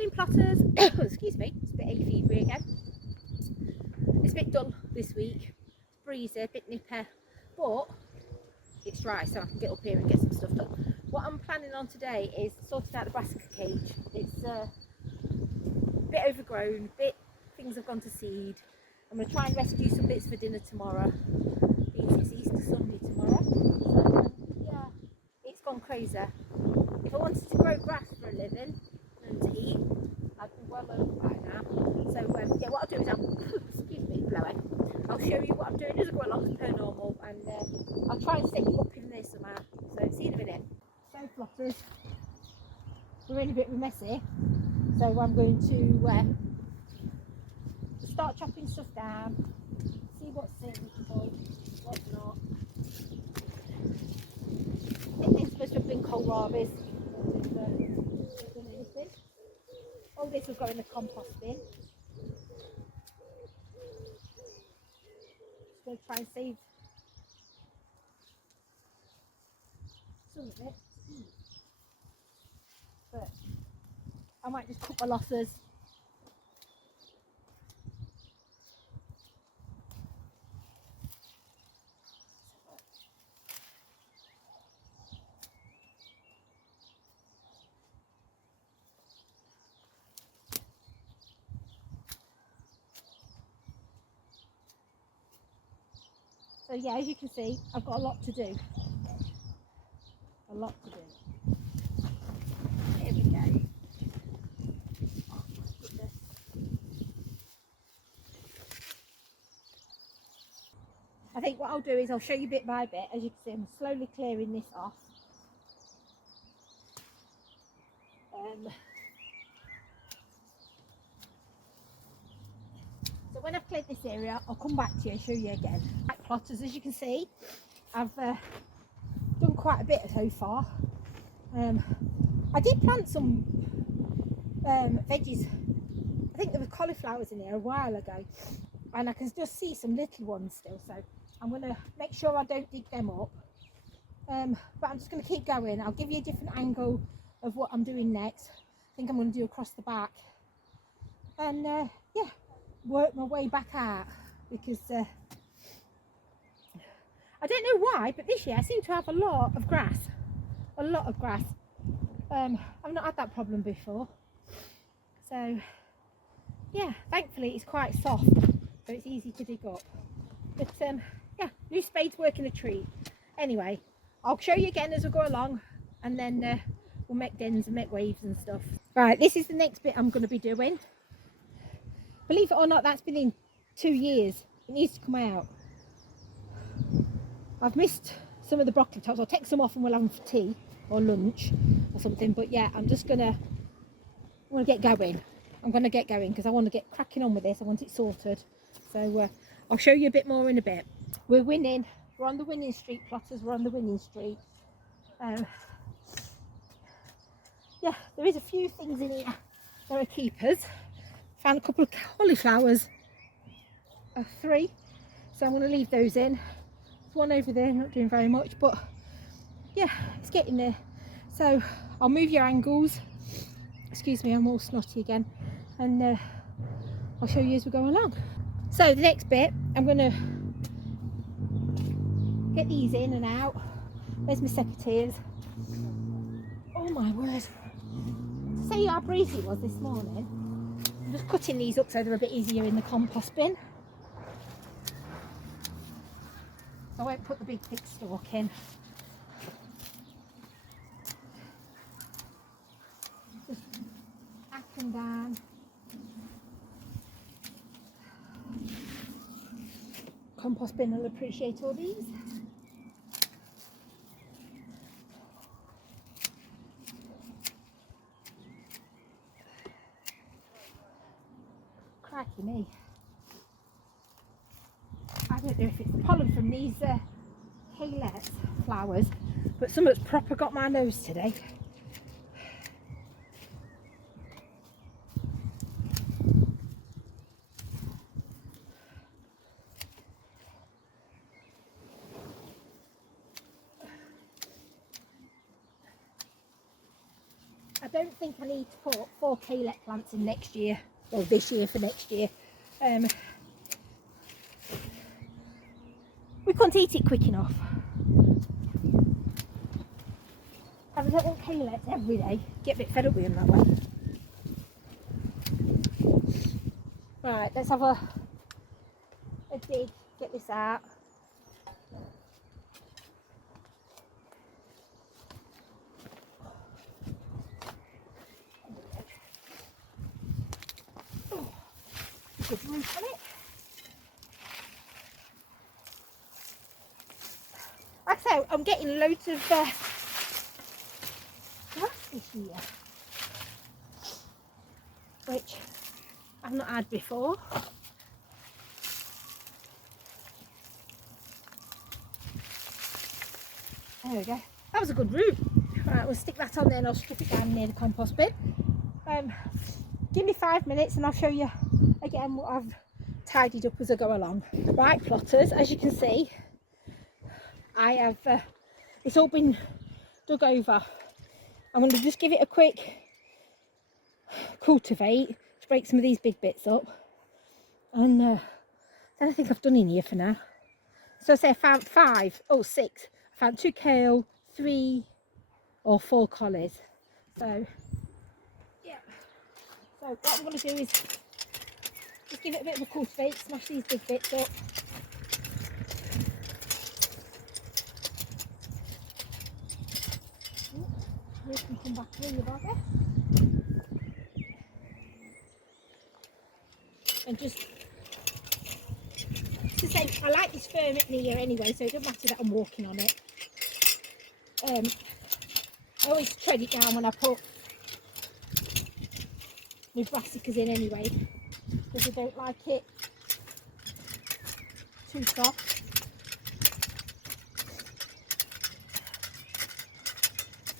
Morning plotters. Excuse me, it's a bit hay fevery again. It's a bit dull this week, breezy, a bit nippy, but it's dry so I can get up here and get some stuff done. What I'm planning on today is sorting out the brassica cage. It's a bit overgrown, things have gone to seed. I'm going to try and rescue some bits for dinner tomorrow, because it's Easter Sunday tomorrow. So yeah, it's gone crazy. If I wanted to grow grass for a living and to eat, I'd be well over by now. So yeah, what I'll do is excuse me, blowing. I'll show you what I'm doing as I go along as per normal, and I'll try and set you up in there somehow. So see you in a minute. So plotters, we're in a bit of a mess here. So I'm going to start chopping stuff down, see what's suitable, what's not. I think they're supposed to have been kohlrabies. All this will go in the compost bin. Just going to try and save some of it. But I might just cut my losses. So yeah, as you can see, I've got a lot to do. A lot to do. Here we go. Oh my goodness. I think what I'll do is I'll show you bit by bit. As you can see, I'm slowly clearing this off. So when I've cleared this area, I'll come back to you and show you again. Right, plotters, as you can see, I've done quite a bit so far. I did plant some veggies. I think there were cauliflowers in there a while ago, and I can just see some little ones still, so I'm going to make sure I don't dig them up. But I'm just going to keep going. I'll give you a different angle of what I'm doing next. I think I'm going to do across the back, and yeah, work my way back out, because I don't know why, but this year I seem to have a lot of grass. I've not had that problem before. So yeah, thankfully it's quite soft, so it's easy to dig up. But yeah, new spade's working a treat. Anyway, I'll show you again as we go along, and then we'll make dens and make waves and stuff. Right, this is the next bit I'm going to be doing. Believe it or not, that's been in 2 years. It needs to come out. I've missed some of the broccoli tops. I'll take some off and we'll have them for tea or lunch or something. But yeah, I'm gonna get going. I'm gonna get going because I want to get cracking on with this. I want it sorted. So I'll show you a bit more in a bit. We're winning. We're on the winning streak, plotters. We're on the winning streak. Yeah, there is a few things in here that are keepers. Found a couple of cauliflowers, 3, so I'm going to leave those in. There's one over there, not doing very much, but yeah, it's getting there. So I'll move your angles. Excuse me, I'm all snotty again, and I'll show you as we go along. So the next bit, I'm going to get these in and out. There's my secateurs. Oh my word. To say how breezy it was this morning, I'm just cutting these up so they're a bit easier in the compost bin. I won't put the big thick stalk in. Just up and down. Compost bin will appreciate all these. Crikey me. I don't know if it's the pollen from these lilac flowers, but something's proper got my nose today. I don't think I need to put 4 lilac plants in next year, or this year for next year. We couldn't eat it quick enough. And I don't want lilacs every day. Get a bit fed up with them that way. Right, let's have a dig, get this out. Oh, good root on it. Like I say, I'm getting loads of grass this year, which I've not had before. There we go. That was a good root. Right, we'll stick that on there and I'll strip it down near the compost bin. Give me 5 minutes and I'll show you again what I've tidied up as I go along. Right, plotters, as you can see, I have it's all been dug over. I'm going to just give it a quick cultivate to break some of these big bits up, and then I think I've done in here for now. So I say I found 6. I found 2 kale, 3 or 4 collies. So yeah, so what I'm going to do is just give it a bit of a cultivate, smash these big bits up. You can come back here, you bugger. And just to say, I like this firm in here anyway, so it doesn't matter that I'm walking on it. I always tread it down when I put my brassicas in anyway, because I don't like it too soft.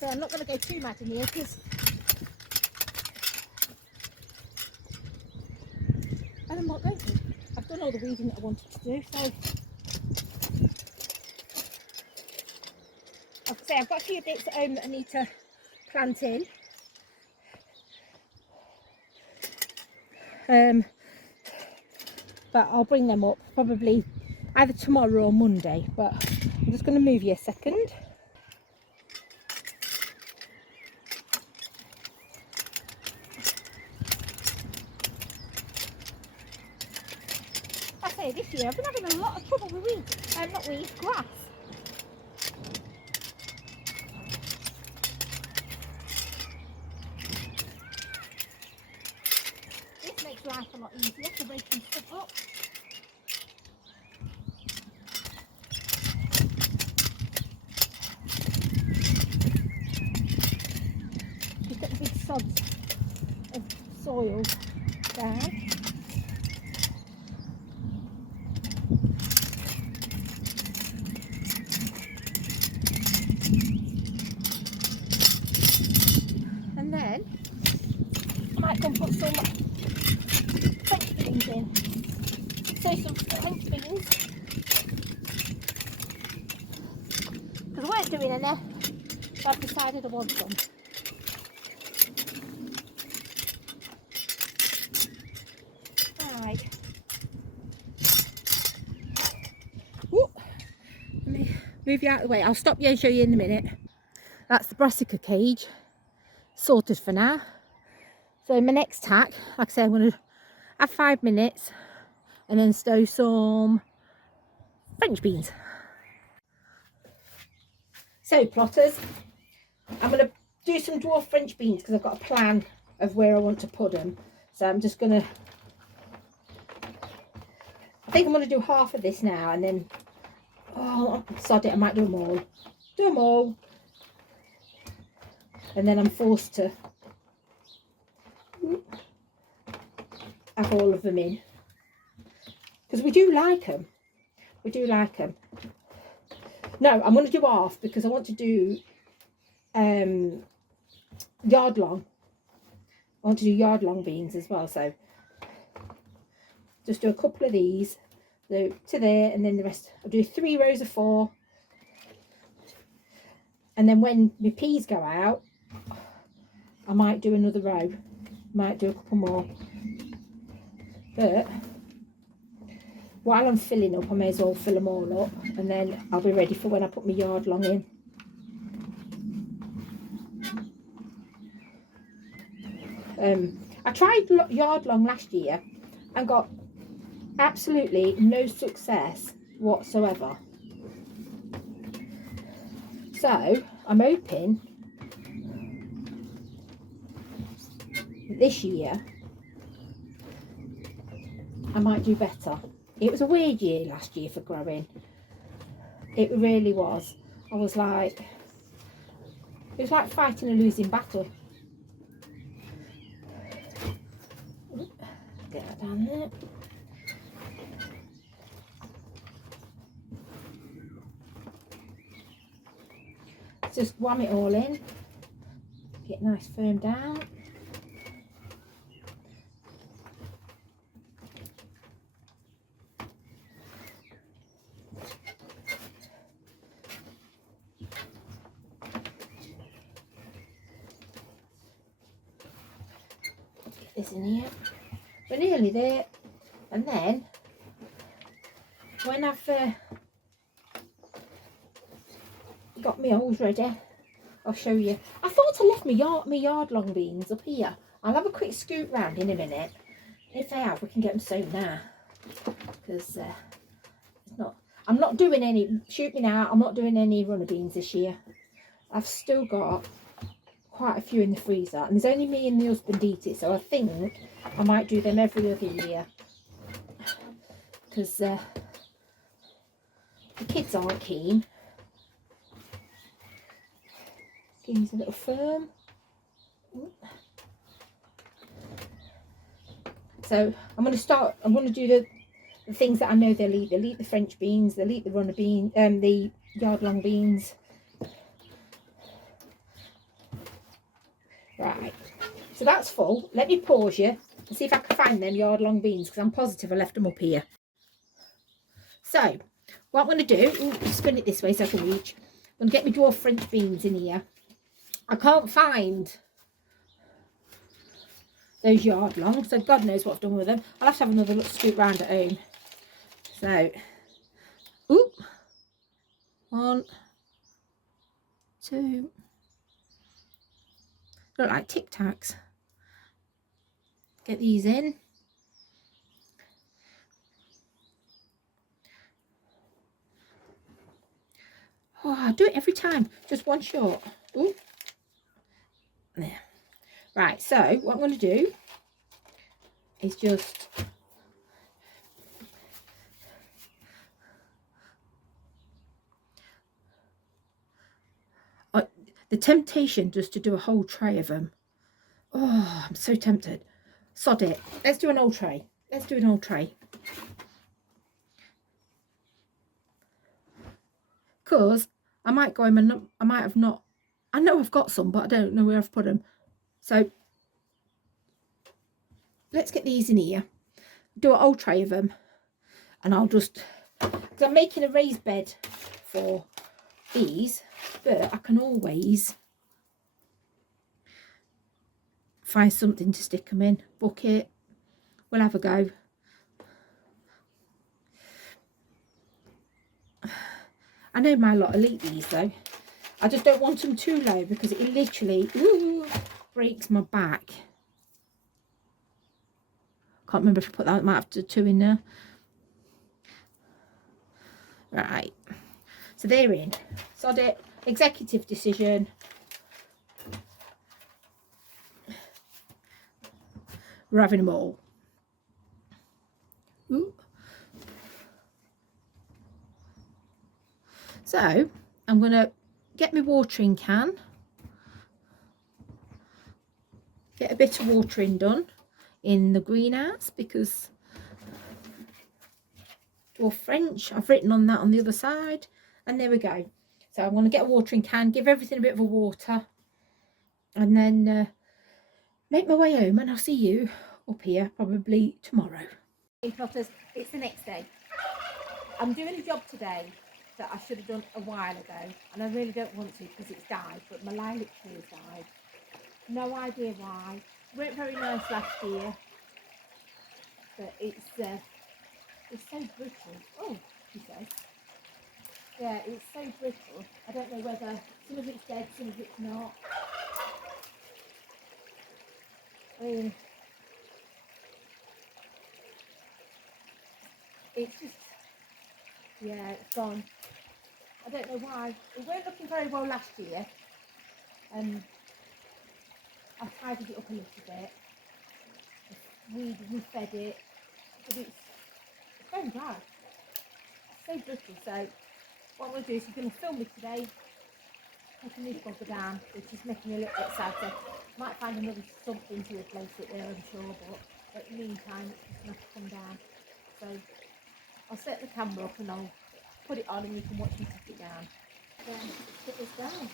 So I'm not going to go too mad in here because I'm not going to. I've done all the weeding that I wanted to do, so I've got a few bits at home that I need to plant in. But I'll bring them up probably either tomorrow or Monday, but I'm just going to move you a second. I say this year I've been having a lot of trouble with weeds, not weeds, grass. This makes life a lot easier for breaking stuff up. Just got the big sods of soil down. And then I might go and put some French beans in. So some French beans, because I weren't doing enough, so I've decided I want some. Right. Whoop. Let me move you out of the way. I'll stop you and show you in a minute. That's the brassica cage sorted for now. So my next tack, like I say, I'm going to have 5 minutes and then stow some French beans. So plotters, I'm going to do some dwarf French beans because I've got a plan of where I want to put them. So I'm just going to, I think I'm going to do half of this now, and then, oh, sod it, I might do them all. Do them all. And then I'm forced to have all of them in, because we do like them. We do like them. No, I'm going to do half because I want to do yard long. I want to do yard long beans as well, so just do a couple of these, so to there, and then the rest I'll do 3 rows of 4, and then when my peas go out I might do another row, might do a couple more, but while I'm filling up I may as well fill them all up, and then I'll be ready for when I put my yard long in. I tried yard long last year and got absolutely no success whatsoever, so I'm hoping this year I might do better. It was a weird year last year for growing, it really was. I was like, it was like fighting a losing battle. Get that down there. Just wham it all in, get nice firm down. Get this in here. We're nearly there, and then when I've got my holes ready, I'll show you. I thought I left my yard long beans up here. I'll have a quick scoot round in a minute. If I have, we can get them sown now, because it's not. I'm not doing any. Shoot me now. I'm not doing any runner beans this year. I've still got quite a few in the freezer, and there's only me and the husband eat it, so I think I might do them every other year, because the kids aren't keen. These a little firm. So I'm going to do the things that I know they'll eat. They'll eat the French beans, they'll eat the runner bean, the yard long beans. Right, so that's full. Let me pause you and see if I can find them yard long beans, because I'm positive I left them up here. So what I'm going to do, spin it this way so I can reach. I'm going to get my dwarf French beans in here. I can't find those yard long, so God knows what I've done with them. I'll have to have another look, scoot round at home. So, oop, 1, 2, look like Tic Tacs. Get these in. Oh, I do it every time, just one shot. Ooh. There. Right, so what I'm going to do is just the temptation just to do a whole tray of them. Oh, I'm so tempted. Sod it. Let's do an whole tray. Let's do an whole tray. Because I might go home and I might have not. I know I've got some, but I don't know where I've put them. So let's get these in here. Do a whole tray of them. And I'll just, because I'm making a raised bed for these, but I can always find something to stick them in. Bucket, we'll have a go. I know my lot will eat these though. I just don't want them too low, because it literally breaks my back. Can't remember if I put that, I might have to 2 in there. Right, so they're in. Sod it, executive decision. We're having them all. Ooh. So I'm going to get my watering can, get a bit of watering done in the greenhouse, because dwarf French, I've written on that on the other side, and there we go. So I'm going to get a watering can, give everything a bit of a water, and then make my way home, and I'll see you up here probably tomorrow. Hey Potters, it's the next day. I'm doing a job today that I should have done a while ago, and I really don't want to because it's died, but my lilac tree has died. No idea why. Weren't very nice last year, but it's so brittle. Oh, she says. Yeah, it's so brittle. I don't know whether some of it's dead, some of it's not. It's just, yeah, it's gone. I don't know why. It weren't looking very well last year. I tidied it up a little bit. We fed it, but it's going dry. It's so brittle. So what I'm going to do is I'm going to film it today, taking this bugger down, which is making me a little bit sad. So might find another something to replace it there, I'm sure, but at the meantime it's just going to have to come down. So I'll set the camera up and I'll put it on and you can watch me take it down. Then let's put this down.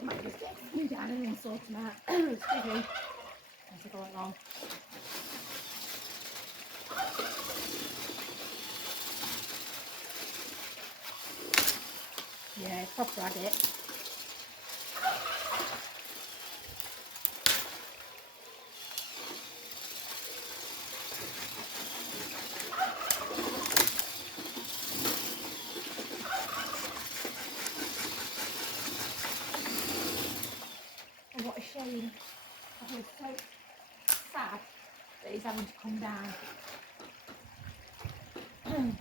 I might just get a few down and then sort them out. Excuse me, as I go along. Yeah, proper at it. And what a shame. I feel so sad that he's having to come down. Yeah,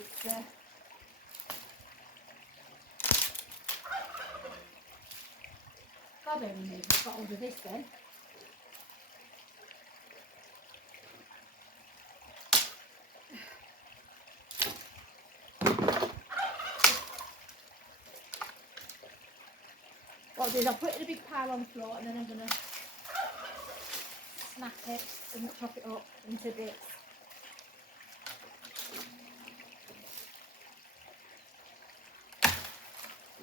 it's God only knows who's got hold of this then. What I'll do is I'll put it in a big pile on the floor and then I'm going to snap it and chop it up into bits.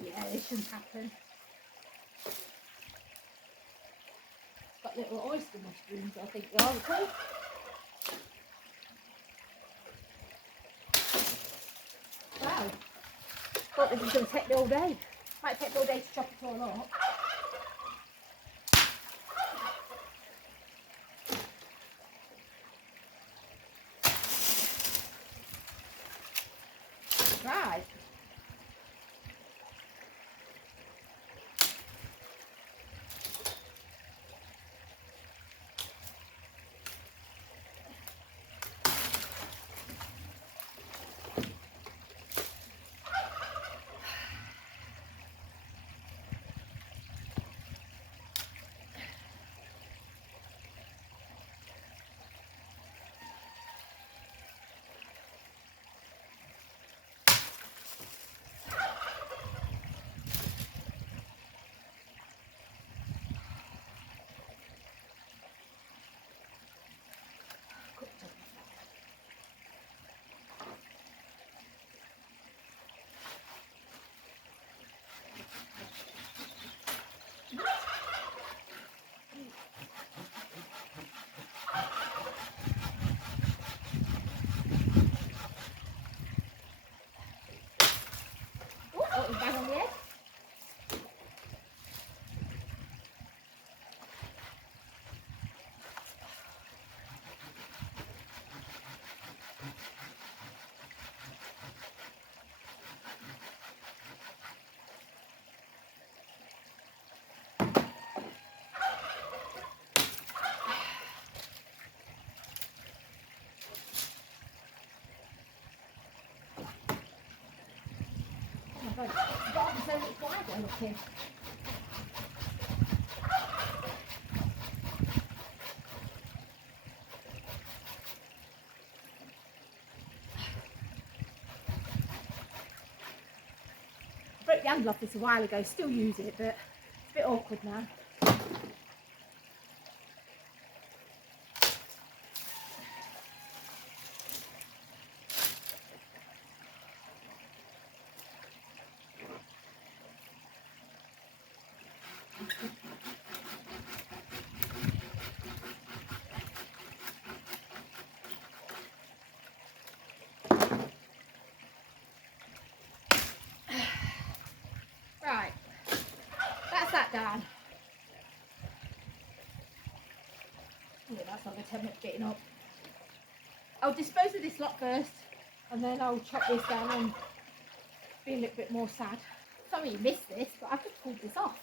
Yeah, this shouldn't happen. Got little oyster mushrooms, I think they are cool. Wow. Thought this was going to take me all day. Might take me all day to chop it all up. Right. better looking. I broke the handle off this a while ago, still use it, but it's a bit awkward now. Right, that's that down. Yeah, that's not going to take much getting up. I'll dispose of this lot first, and then I'll chop this down and be a little bit more sad. Sorry you missed this, but I've just pulled this off.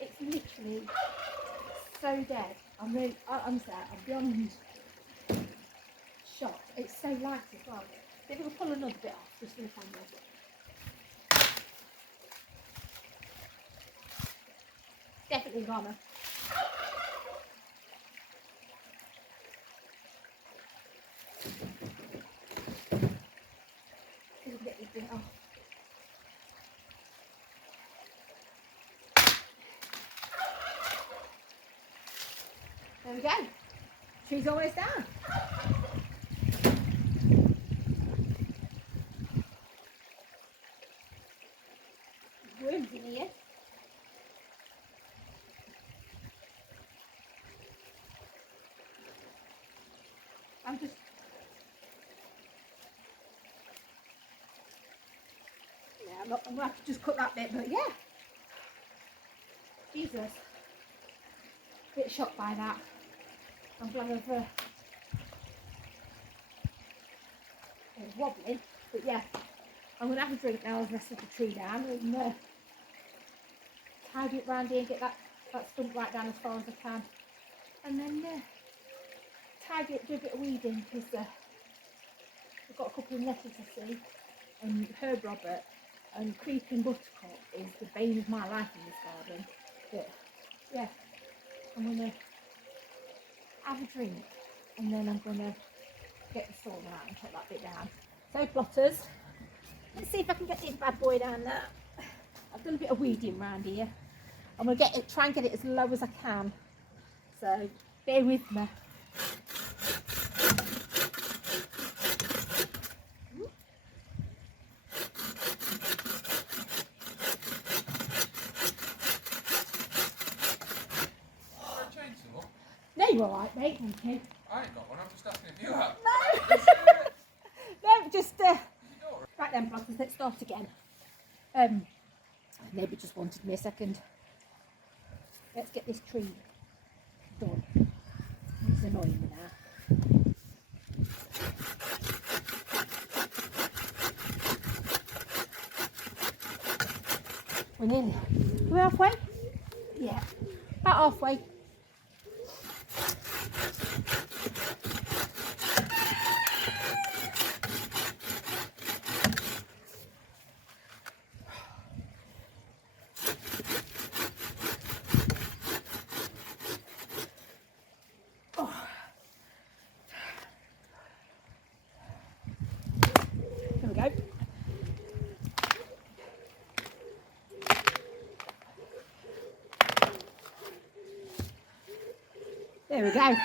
It's literally so dead. I'm beyond shocked. It's so light as well. Maybe we'll pull another bit off just for the camera. Definitely gonna. Get this bit off. There we go. Tree's almost down. Worms in here. I'm just I'm going to have to just cut that bit, but yeah. Jesus. Bit shocked by that. I'm glad I've it was wobbling, but yeah. I'm going to have a drink now, the rest of the tree down, and tidy it round here and get that stump right down as far as I can. And then tidy it, do a bit of weeding, because I've got a couple of nettles I see, and herb Robert and creeping buttercup is the bane of my life in this garden. But yeah, I'm going to have a drink, and then I'm going to get the saw out and chop that bit down. So plotters, let's see if I can get this bad boy down there. I've done a bit of weeding around here. I'm going to try and get it as low as I can. So bear with me. No, you're alright, mate, thank you. I ain't got one, I'm just asking if you have. No! No, just right then, plotters, let's start again. Neighbour just wanted me a second. Let's get this tree done. It's annoying me now. We're halfway? Yeah, about halfway. There we go. There we go.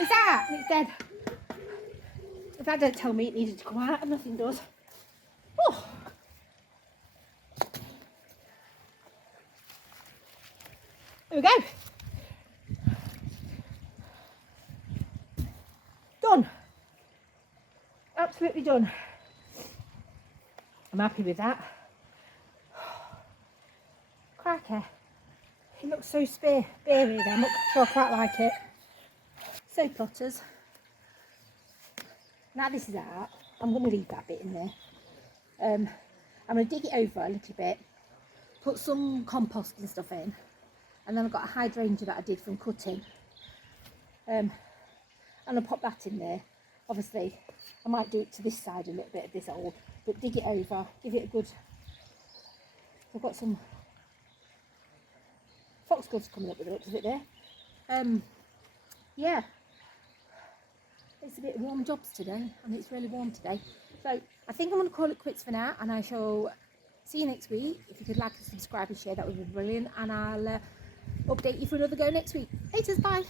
It's that. It's dead. If that don't tell me it needed to come out, nothing does. Oh. There we go. Done. Absolutely done. I'm happy with that. Cracker. It looks so beery then. I'm not sure I quite like it. So plotters, now this is out, I'm going to leave that bit in there. I'm going to dig it over a little bit, put some compost and stuff in, and then I've got a hydrangea that I did from cutting, and I'll pop that in there. Obviously I might do it to this side a little bit of this hole, but dig it over, give it a good, I've got some scuds coming up with the looks of it there. Yeah, it's a bit warm jobs today, and it's really warm today. So I think I'm going to call it quits for now, and I shall see you next week. If you could like and subscribe and share, that would be brilliant, and I'll update you for another go next week. Laters, bye.